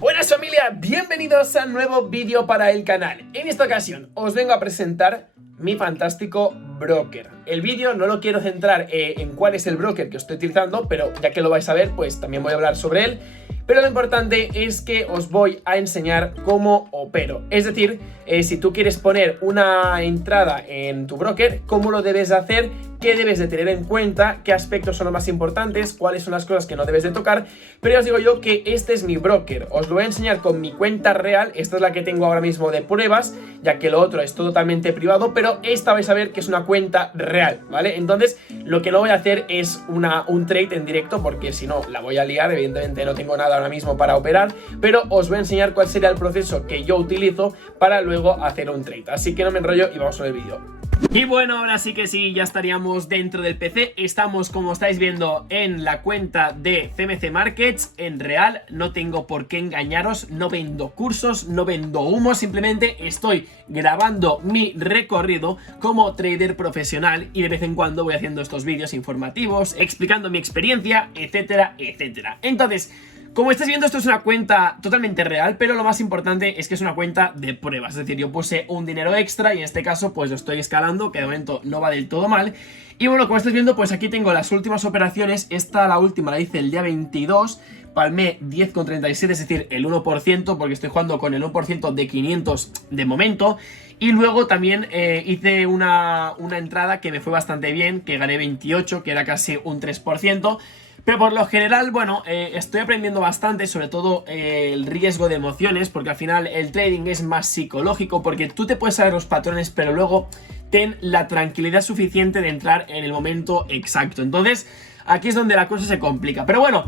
Buenas familia, bienvenidos a un nuevo vídeo para el canal. En esta ocasión os vengo a presentar mi fantástico broker. El vídeo no lo quiero centrar en cuál es el broker que estoy utilizando, pero ya que lo vais a ver, pues también voy a hablar sobre él. Pero lo importante es que os voy a enseñar cómo opero. Es decir, si tú quieres poner una entrada en tu broker, cómo lo debes de hacer, qué debes de tener en cuenta, qué aspectos son los más importantes, cuáles son las cosas que no debes de tocar. Pero ya os digo yo que este es mi broker. Os lo voy a enseñar con mi cuenta real. Esta es la que tengo ahora mismo de pruebas, ya que lo otro es totalmente privado, pero esta vais a ver que es una cuenta real, ¿vale? Entonces, lo que no voy a hacer es un trade en directo, porque si no, la voy a liar. Evidentemente no tengo nada ahora mismo para operar, pero os voy a enseñar cuál sería el proceso que yo utilizo para luego hacer un trade. Así que no me enrollo y vamos con el vídeo. Y bueno, ahora sí que sí, ya estaríamos dentro del PC. Estamos, como estáis viendo, en la cuenta de CMC Markets en real. No tengo por qué engañaros, no vendo cursos, no vendo humo, simplemente estoy grabando mi recorrido como trader profesional y de vez en cuando voy haciendo estos vídeos informativos explicando mi experiencia, etcétera, etcétera. Entonces, como estáis viendo, esto es una cuenta totalmente real, pero lo más importante es que es una cuenta de pruebas. Es decir, yo puse un dinero extra y en este caso pues lo estoy escalando, que de momento no va del todo mal. Y bueno, como estáis viendo, pues aquí tengo las últimas operaciones. Esta, la última, la hice el día 22, palmé 10,37, es decir, el 1%, porque estoy jugando con el 1% de 500 de momento. Y luego también hice una entrada que me fue bastante bien, que gané 28, que era casi un 3%. Pero por lo general, bueno, estoy aprendiendo bastante, sobre todo el riesgo de emociones, porque al final el trading es más psicológico, porque tú te puedes saber los patrones, pero luego ten la tranquilidad suficiente de entrar en el momento exacto. Entonces, aquí es donde la cosa se complica. Pero bueno,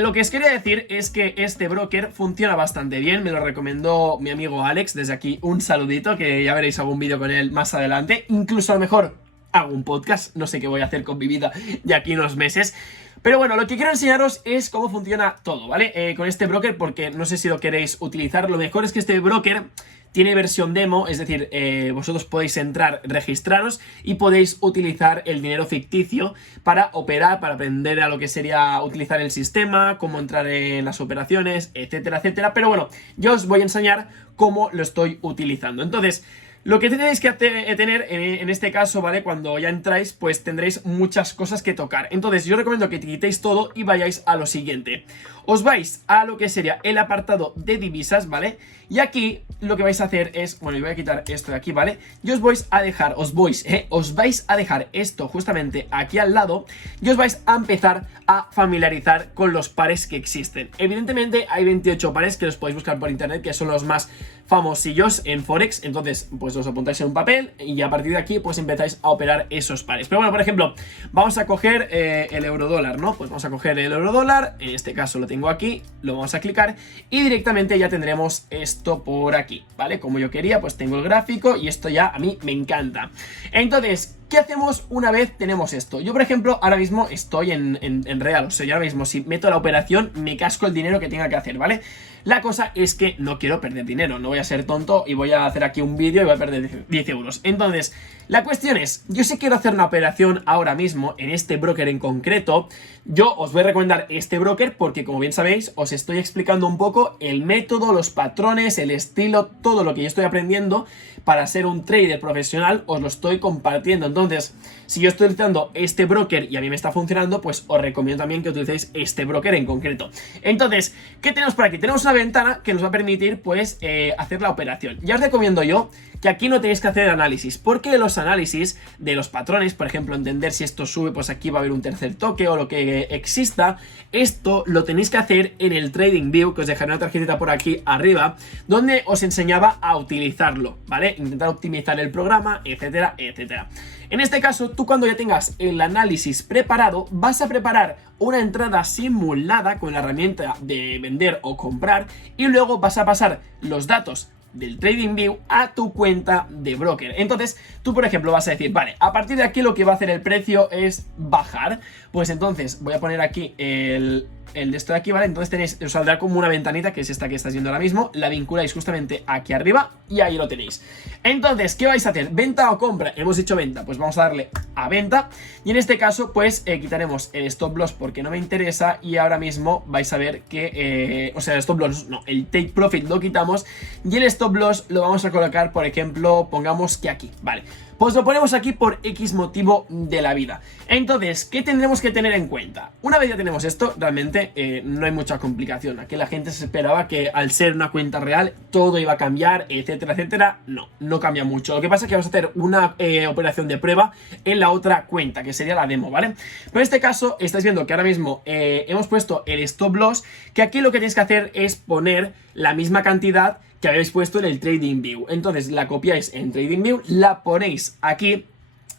lo que os quería decir es que este broker funciona bastante bien. Me lo recomendó mi amigo Alex. Desde aquí un saludito, que ya veréis algún vídeo con él más adelante. Incluso a lo mejor hago un podcast, no sé qué voy a hacer con mi vida de aquí unos meses. Pero bueno, lo que quiero enseñaros es cómo funciona todo, ¿vale? Con este broker, porque no sé si lo queréis utilizar. Lo mejor es que este broker tiene versión demo, es decir, vosotros podéis entrar, registraros y podéis utilizar el dinero ficticio para operar, para aprender a lo que sería utilizar el sistema, cómo entrar en las operaciones, etcétera, etcétera. Pero bueno, yo os voy a enseñar cómo lo estoy utilizando. Entonces, lo que tenéis que tener en este caso, ¿vale? Cuando ya entráis, pues tendréis muchas cosas que tocar. Entonces yo recomiendo que quitéis todo y vayáis a lo siguiente. Os vais a lo que sería el apartado de divisas, ¿vale? Y aquí lo que vais a hacer es, bueno, yo voy a quitar esto de aquí, ¿vale? Y os vais a dejar, os vais a dejar esto justamente aquí al lado y os vais a empezar a familiarizar con los pares que existen. Evidentemente hay 28 pares que los podéis buscar por internet, que son los más famosillos en Forex. Entonces pues os apuntáis en un papel y a partir de aquí pues empezáis a operar esos pares. Pero bueno, por ejemplo, vamos a coger el euro dólar, ¿no? Pues vamos a coger el euro dólar, en este caso lo tengo aquí, lo vamos a clicar y directamente ya tendremos esto por aquí, ¿vale? Como yo quería, pues tengo el gráfico y esto ya a mí me encanta. Entonces, ¿qué hacemos una vez tenemos esto? Yo, por ejemplo, ahora mismo estoy en real, o sea, yo ahora mismo si meto la operación me casco el dinero que tenga que hacer, ¿vale? La cosa es que no quiero perder dinero, no voy a ser tonto y voy a hacer aquí un vídeo y voy a perder 10 euros. Entonces, la cuestión es, yo si quiero hacer una operación ahora mismo en este broker en concreto, yo os voy a recomendar este broker porque, como bien sabéis, os estoy explicando un poco el método, los patrones, el estilo, todo lo que yo estoy aprendiendo para ser un trader profesional, os lo estoy compartiendo. Entonces, si yo estoy utilizando este broker y a mí me está funcionando, pues os recomiendo también que utilicéis este broker en concreto. Entonces, ¿qué tenemos por aquí? Tenemos una ventana que nos va a permitir, pues, hacer la operación. Ya os recomiendo yo que aquí no tenéis que hacer análisis, porque los análisis de los patrones, por ejemplo, entender si esto sube, pues aquí va a haber un tercer toque o lo que exista, esto lo tenéis que hacer en el TradingView, que os dejaré una tarjetita por aquí arriba, donde os enseñaba a utilizarlo, ¿vale? Intentar optimizar el programa, etcétera, etcétera. En este caso, tú cuando ya tengas el análisis preparado, vas a preparar una entrada simulada con la herramienta de vender o comprar y luego vas a pasar los datos del TradingView a tu cuenta de broker. Entonces tú, por ejemplo, vas a decir, vale, a partir de aquí lo que va a hacer el precio es bajar. Pues entonces voy a poner aquí el el de esto de aquí, ¿vale? Entonces tenéis, os saldrá como una ventanita, que es esta que estáis viendo ahora mismo, la vinculáis justamente aquí arriba y ahí lo tenéis. Entonces, ¿qué vais a hacer? ¿Venta o compra? Hemos dicho venta, pues vamos a darle a venta y en este caso pues quitaremos el stop loss porque no me interesa y ahora mismo vais a ver que, o sea, el stop loss no, el take profit lo quitamos y el stop loss lo vamos a colocar, por ejemplo, pongamos que aquí, ¿vale? Pues lo ponemos aquí por X motivo de la vida. Entonces, ¿qué tendremos que tener en cuenta? Una vez ya tenemos esto, realmente no hay mucha complicación. Aquí la gente se esperaba que al ser una cuenta real todo iba a cambiar, etcétera, etcétera. No, no cambia mucho. Lo que pasa es que vamos a hacer una operación de prueba en la otra cuenta, que sería la demo, ¿vale? Pero en este caso, estáis viendo que ahora mismo hemos puesto el stop loss, que aquí lo que tenéis que hacer es poner la misma cantidad que habéis puesto en el TradingView. Entonces la copiáis en TradingView, la ponéis aquí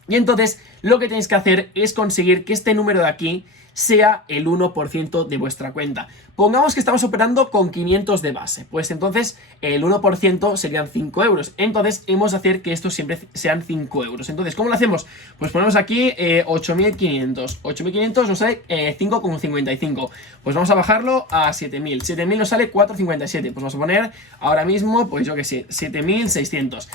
y entonces lo que tenéis que hacer es conseguir que este número de aquí sea el 1% de vuestra cuenta. Pongamos que estamos operando con 500 de base, pues entonces el 1% serían 5 euros. Entonces hemos de hacer que estos siempre sean 5 euros. Entonces, ¿cómo lo hacemos? Pues ponemos aquí 8.500. 8.500 nos sale 5,55. Pues vamos a bajarlo a 7.000. 7.000 nos sale 4,57. Pues vamos a poner ahora mismo, pues yo que sé, 7.600.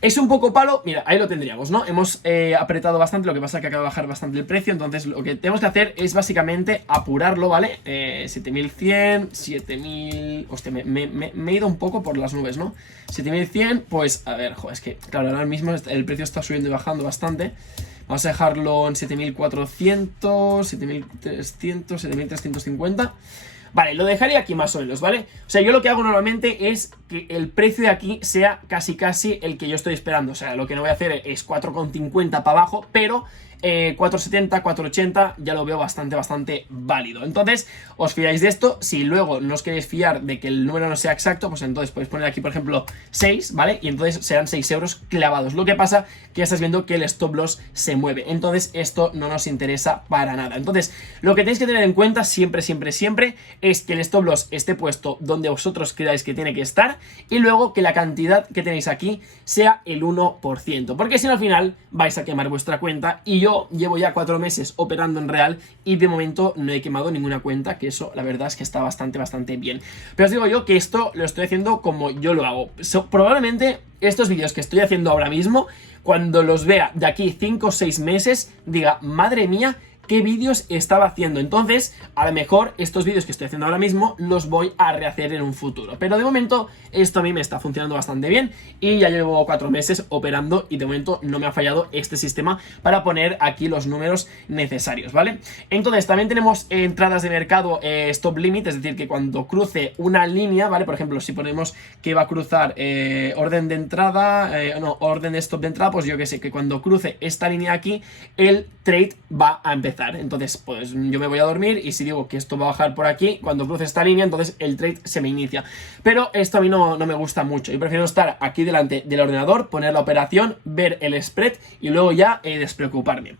Es un poco palo, mira, ahí lo tendríamos, ¿no? Hemos apretado bastante, lo que pasa es que acaba de bajar bastante el precio, entonces lo que tenemos que hacer es básicamente apurarlo, ¿vale? 7100, 7000... Hostia, me he ido un poco por las nubes, ¿no? 7100, pues, a ver, joder, es que, claro, ahora mismo el precio está subiendo y bajando bastante. Vamos a dejarlo en 7400, 7300, 7350... Vale, lo dejaría aquí más o menos, ¿vale? O sea, yo lo que hago normalmente es que el precio de aquí sea casi el que yo estoy esperando. O sea, lo que no voy a hacer es 4,50 para abajo, pero 4,70, 4,80 ya lo veo bastante válido. Entonces, os fiáis de esto. Si luego no os queréis fiar de que el número no sea exacto, pues entonces podéis poner aquí, por ejemplo, 6, ¿vale? Y entonces serán 6 euros clavados. Lo que pasa que ya estáis viendo que el stop loss se mueve. Entonces, esto no nos interesa para nada. Entonces, lo que tenéis que tener en cuenta siempre es que el stop loss esté puesto donde vosotros creáis que tiene que estar y luego que la cantidad que tenéis aquí sea el 1%. Porque si no, al final vais a quemar vuestra cuenta y yo llevo ya 4 meses operando en real y de momento no he quemado ninguna cuenta, que eso la verdad es que está bastante bien. Pero os digo yo que esto lo estoy haciendo como yo lo hago. Probablemente estos vídeos que estoy haciendo ahora mismo, cuando los vea de aquí 5 o 6 meses, diga, madre mía, qué vídeos estaba haciendo. Entonces, a lo mejor estos vídeos que estoy haciendo ahora mismo los voy a rehacer en un futuro. Pero de momento esto a mí me está funcionando bastante bien y ya llevo 4 meses operando y de momento no me ha fallado este sistema para poner aquí los números necesarios, ¿vale? Entonces, también tenemos entradas de mercado stop limit, es decir, que cuando cruce una línea, ¿vale? Por ejemplo, si ponemos que va a cruzar orden de entrada, orden de stop de entrada, pues yo que sé, que cuando cruce esta línea aquí, el trade va a empezar. Entonces, pues yo me voy a dormir y si digo que esto va a bajar por aquí, cuando cruce esta línea, entonces el trade se me inicia. Pero esto a mí no me gusta mucho. Yo prefiero estar aquí delante del ordenador, poner la operación, ver el spread y luego ya despreocuparme.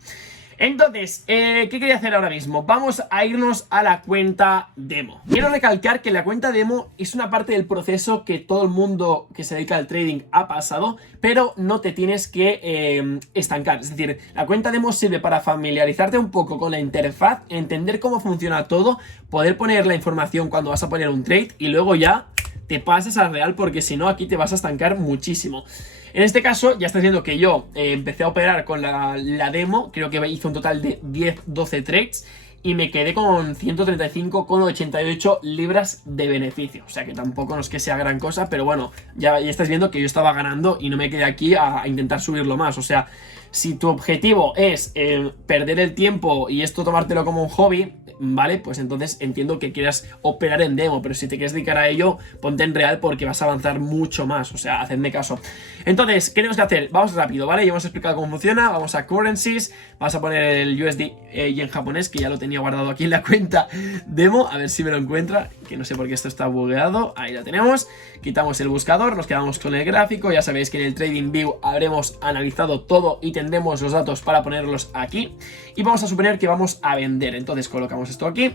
Entonces, ¿qué quería hacer ahora mismo? Vamos a irnos a la cuenta demo. Quiero recalcar que la cuenta demo es una parte del proceso que todo el mundo que se dedica al trading ha pasado, pero no te tienes que estancar. Es decir, la cuenta demo sirve para familiarizarte un poco con la interfaz, entender cómo funciona todo, poder poner la información cuando vas a poner un trade y luego ya te pasas al real, porque si no aquí te vas a estancar muchísimo. En este caso ya estás viendo que yo empecé a operar con la demo, creo que hice un total de 10-12 trades y me quedé con 135,88 libras de beneficio. O sea que tampoco no es que sea gran cosa, pero bueno, ya estás viendo que yo estaba ganando y no me quedé aquí a intentar subirlo más. O sea, si tu objetivo es perder el tiempo y esto tomártelo como un hobby, ¿vale? Pues entonces entiendo que quieras operar en demo, pero si te quieres dedicar a ello, ponte en real porque vas a avanzar mucho más, o sea, hacedme caso. Entonces, ¿qué tenemos que hacer? Vamos rápido, ¿vale? Ya hemos explicado cómo funciona, vamos a Currencies, vamos a poner el USD y en japonés, que ya lo tenía guardado aquí en la cuenta demo, a ver si me lo encuentra, que no sé por qué esto está bugueado, ahí lo tenemos, quitamos el buscador, nos quedamos con el gráfico, ya sabéis que en el TradingView habremos analizado todo y tendremos los datos para ponerlos aquí, y vamos a suponer que vamos a vender, entonces colocamos esto aquí,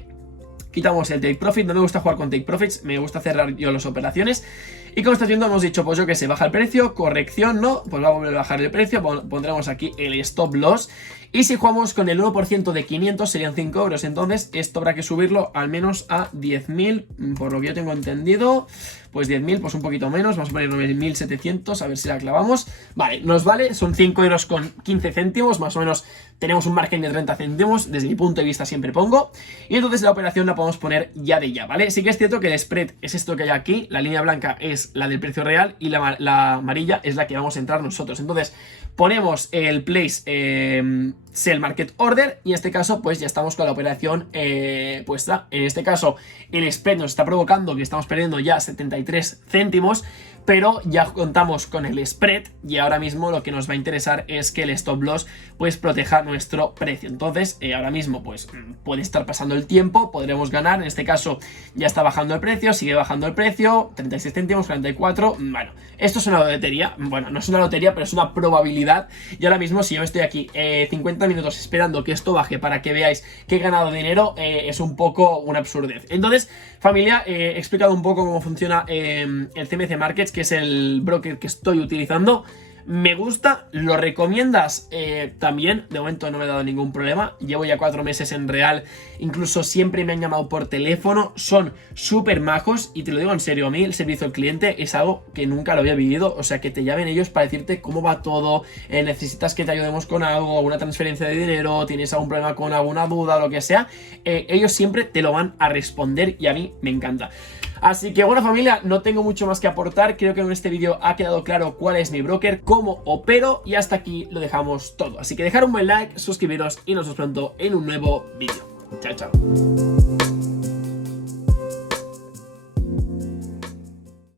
quitamos el take profit, no me gusta jugar con take profits, me gusta cerrar yo las operaciones. Y como estás viendo hemos dicho, pues yo que sé, baja el precio, corrección, ¿no? Pues va a volver a bajar el precio, pondremos aquí el stop loss Y si jugamos con el 1% de 500 serían 5 euros. Entonces esto habrá que subirlo al menos a 10.000, por lo que yo tengo entendido. Pues 10.000, pues un poquito menos, vamos a poner 9.700, a ver si la clavamos. Vale, nos vale, son 5 euros con 15 céntimos, más o menos tenemos un margen de 30 céntimos, desde mi punto de vista siempre pongo. Y entonces la operación la podemos poner ya de ya, ¿vale? Sí que es cierto que el spread es esto que hay aquí, la línea blanca es la del precio real y la amarilla es la que vamos a entrar nosotros. Entonces ponemos el place sell market order y en este caso pues ya estamos con la operación puesta. En este caso el spread nos está provocando que estamos perdiendo ya 73 céntimos, pero ya contamos con el spread y ahora mismo lo que nos va a interesar es que el stop loss pues proteja nuestro precio. Entonces ahora mismo pues puede estar pasando el tiempo, podremos ganar, en este caso ya está bajando el precio, sigue bajando el precio, 36 céntimos, 44, bueno, esto es una lotería, bueno, no es una lotería, pero es una probabilidad. Y ahora mismo si yo estoy aquí 50 minutos esperando que esto baje para que veáis que he ganado dinero, es un poco una absurdez. Entonces, familia, he explicado un poco cómo funciona el CMC Markets, que es el broker que estoy utilizando. Me gusta, ¿lo recomiendas? También, de momento no me ha dado ningún problema. Llevo ya 4 meses en real, incluso siempre me han llamado por teléfono, son súper majos y te lo digo en serio, a mí el servicio al cliente es algo que nunca lo había vivido. O sea, que te llamen ellos para decirte cómo va todo, necesitas que te ayudemos con algo, alguna transferencia de dinero, tienes algún problema con alguna duda o lo que sea, ellos siempre te lo van a responder y a mí me encanta. Así que bueno, familia, no tengo mucho más que aportar. Creo que en este vídeo ha quedado claro cuál es mi broker, cómo opero, y hasta aquí lo dejamos todo. Así que dejar un buen like, suscribiros y nos vemos pronto en un nuevo vídeo. Chao, chao.